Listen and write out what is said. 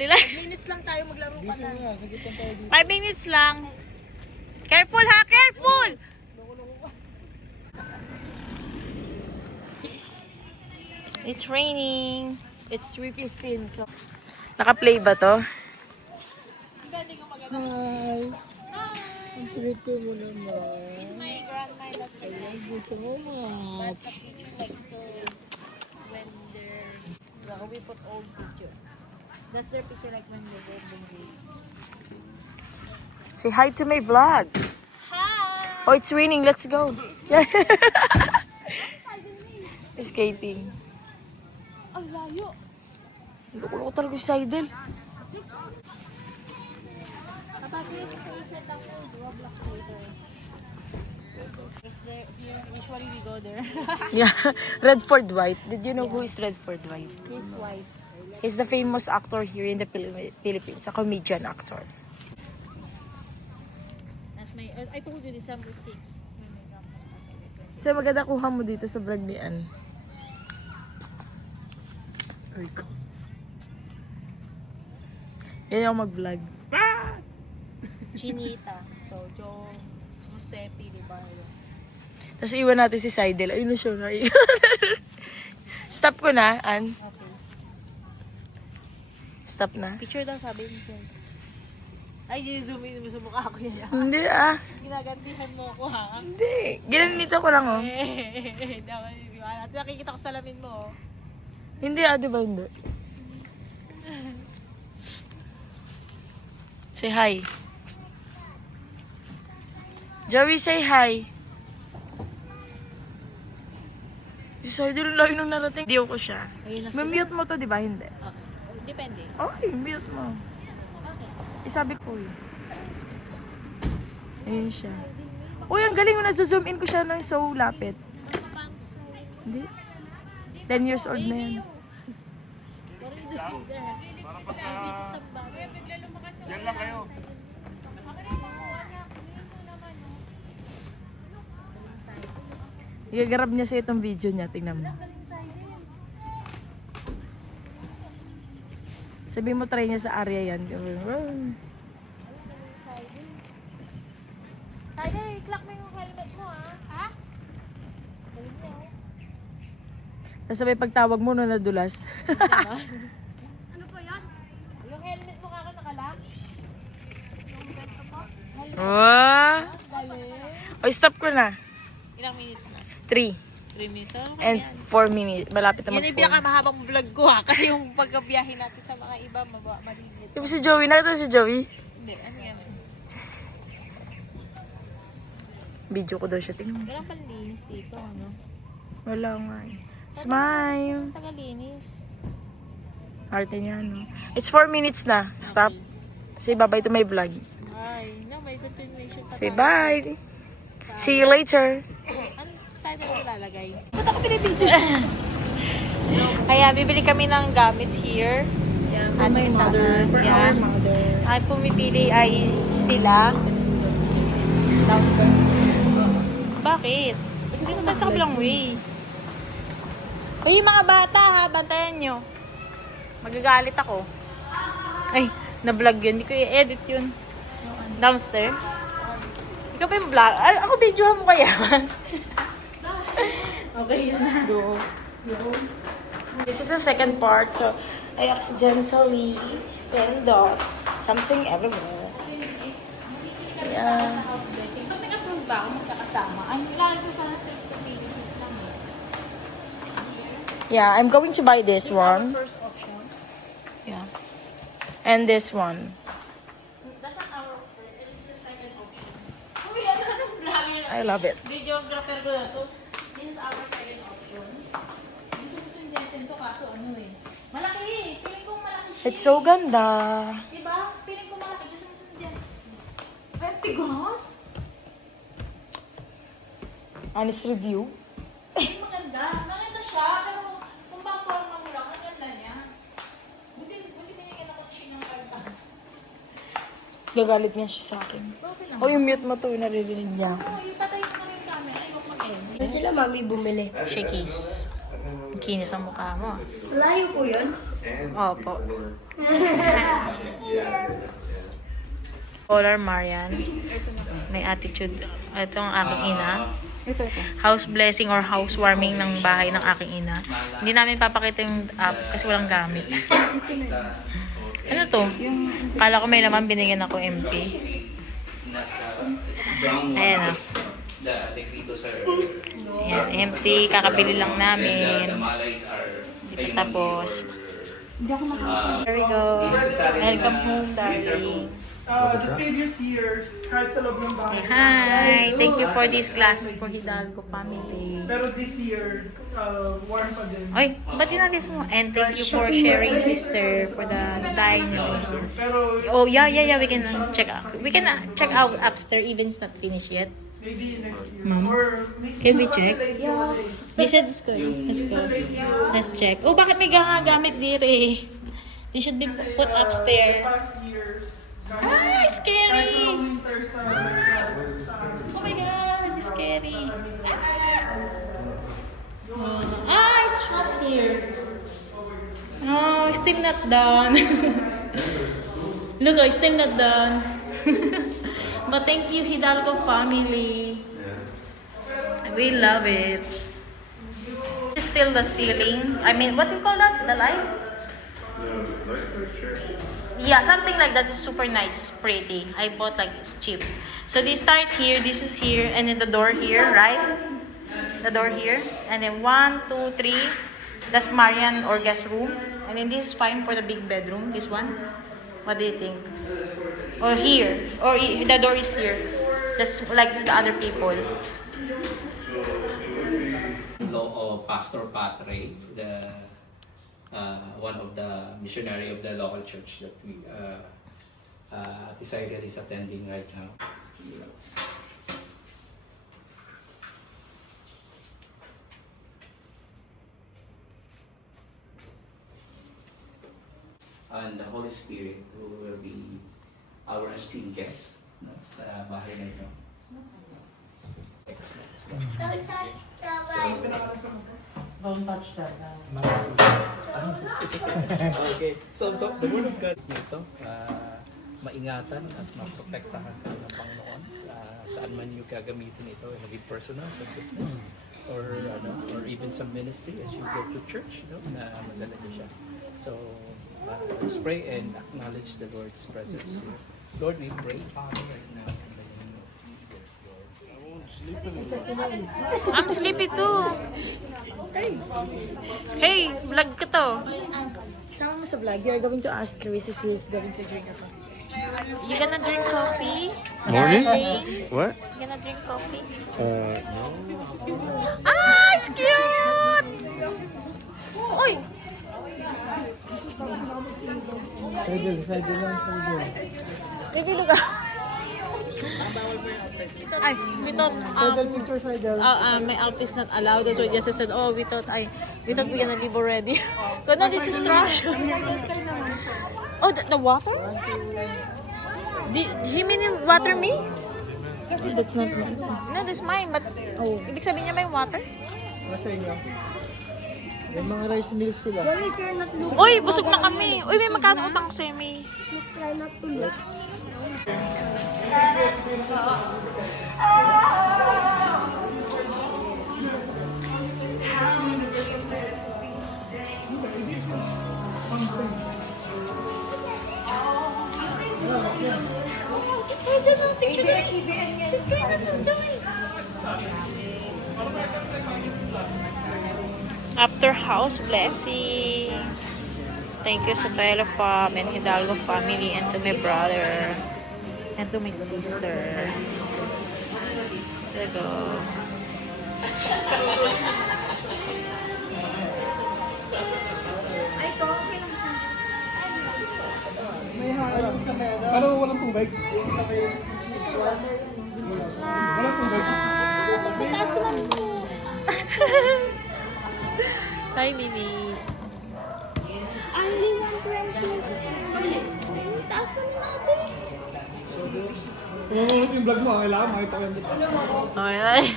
Dali lang. 5 minutes lang tayo maglaro pa na. 5 minutes lang. Careful ha, careful! It's raining. It's 3:15, so... Naka-play ba to? Hi! Ang pretty mo naman. It's my grandma that's my Ang gusto mo, ma. That's the picture next to when they're we put old picture. That's their picture like when they're golden. Say hi to my vlog. Hi! Oh, it's raining. Let's go. Skating. Ang layo! Loko talaga si Seidel. Kapag you set up Roblox later. Usually we go there. Yeah, Redford White. Did you know who is Redford White? His wife. He's the famous actor here in the Philippines. A comedian actor. That's my. I told you December 6. When my grandma's passing away. So maganda kuha mo dito sa vlog ni Ann. Ay ko. Yan yung mag-vlog. Chinita. So, Giuseppe, di ba? Tapos iwan natin si Seidel. Ayun na siya na. Stop ko na, Ann. Okay. Stop na. Picture daw sabi mo siya. Ay, zoom in mo sa mukha ko yan. Hindi ah. Ginagantihan mo ako ha. Hindi. Ginanito ko lang oh. At nakikita ko sa lamin mo. Hindi ah, di ba hindi? Say hi. Joey, say hi. Si Seidel lagi nung narating. Hindi ko siya. Ayun na May-mute mo to, di ba? Hindi. Depende. Okay, mute mo. Isabi ko yun. Ayun siya. Uy, ang galing mo na zoom in ko siya ng so lapit. Hindi. 10 years old na yan. Yan lang kayo. Igagarab niya sa itong video niya. Tingnan mo. Sabi mo, try niya sa area yan. Tayo, i-clock mo yung helmet mo ha? Galing mo. Tapos sabay pagtawag mo, no, nadulas. Ano po yun? Yung helmet mo kako nakalock? Wow! Galing. O, stop ko na. Ilang minutes na? 3 3 minutes. So, and 4 minutes. Malapit na yan yung mag-4. pinakamahabang vlog ko ha. Kasi yung pagkabiyahe natin sa mga iba, maligit. Di ba si Joey? Nakita mo si Joey? Hindi, ano yan? Video ko daw siya. Tingnan mo. Walang panlinis dito, ano? Wala nga eh. Smile. Tagalinis. Arte niya, no? It's 4 minutes na. Stop. Say bye-bye to my vlog. Ay, no, may continuation pa Say tayo. bye. See you later. Ano tayo na ilalagay? Ba't ako pinibidyo? Kaya bibili kami ng gamit here. Yeah, for my mother. For our mother. Ang pumipili ay sila. Downstairs. Bakit? Gusto naman sa kabilang way. Uy, mga bata ha, bantayan nyo. Magagalit ako. Ay, na-vlog yun. Hindi ko i-edit yun. Downstairs. Ikaw pa yung vlog. Ay, ako videohan mo kaya. Okay, yun na. Go. This is the second part. So, I accidentally pindot something everywhere. Yeah. Sa house blessing. Pag nag-approve ba ako magkakasama? Ay, lalo ko sana 30 pages lang eh. Yeah, I'm going to buy this one. First option. Yeah. And this one. That's not our option. It's the second option. Uy, ano anong vlog yun? I love it. Videographer ko na to. This is our second option. Gusto yung Jensen to kaso ano eh. Malaki! Piling kong malaki siya. It's so ganda. Diba? Piling ko malaki. Gusto yung Jensen. Ay, tigos! Honest review. Ay, maganda. Maganda siya. Pero kung bang forma mo lang, ang ganda niya. Buti binigyan ako siya ng 5,000. Gagalit niya siya sa akin. Okay lang. Oh, yung mute mo to, naririnig niya. Oh, ipatay ko na yung camera. Ay, huwag mag-edit. Saan sila mami bumili? Shakies. Kinis ang mukha mo. Malayo po yun. Opo. Polar Marian. May attitude. Ito ang aking ina. Ito. House blessing or housewarming ng bahay ng aking ina. Hindi namin papakita yung app kasi walang gamit. Ano to? Kala ko may laman, binigyan ako MP. Ayan o. Ayan, empty. Kakabili lang namin. Hindi pa tapos. There we go. Welcome home, darling. The previous years, kahit sa loob ng bahay. Hi! Thank you for these glasses for Hidalgo family. Pero this year, warm pa din. Oy, ba't inalis mo? And thank you for sharing, sister, for the dying. Pero Oh, yeah. We can check out. We can check out upstairs even it's not finished yet. maybe next year. Ma'am, Or can we kasi check? late yung ano eh. They said it's good. Let's go. Late yung Let's check. Oh, bakit may gagamit dire? They should be put upstairs. past years. Ah, Kahit scary! mga winter sa Oh my god, it's scary. It's hot here. No, it's still not done. Look, it's still not done. But thank you, Hidalgo family. We love it. It's still the ceiling. I mean, what do you call that? The light? Yeah, something like that is super nice. It's pretty. I bought like it's cheap. So they start here, this is here, and then the door here, right? The door here. And then 1, 2, 3. That's Marian or guest room. And then this is fine for the big bedroom, this one. What do you think? Or here. Or the door is here. Just like the other people. Pastor Patre, the one of the missionary of the local church that we decided is attending right now. And the Holy Spirit who will be our unseen guest, no, sa bahay na ito. Don't touch that. Okay. So the word of God nito, maingatan at maprotektahan ka ng Panginoon saan man yung gagamitin ito, maging personal sa business or even sa ministry as you go to church, na madala niyo siya. So let's pray and acknowledge the Lord's presence here. Lord, we pray, Father, right now. I'm sleepy too. Hey, vlog ka to. Sama mo sa vlog, you're going to ask Chris if he's going to drink ako. You gonna drink coffee? Morning? Darling? What? You gonna drink coffee? No. Ah, it's cute! Uy! Pwede lugar. Ay, we thought, my outfit's not allowed. That's why Jesse said, oh, we thought we're gonna leave already. But no, this is trash. Oh, the water? He mean him water me? That's not mine. No, this mine, but ibig sabihin niya ba yung water? Nasa inyo. May mga rice meals sila. Uy, busog na kami. Uy, may magkano utang ko sa'yo, May. After house blessing, thank you sa Telo Fam and Hidalgo family and to my brother and to my sister. There you go. Pero walang tubig. Walang tubig. Hi, Nini. Only 120. Taas naman natin. Kung mamulit yung vlog mo, kailangan makita ko yung Okay.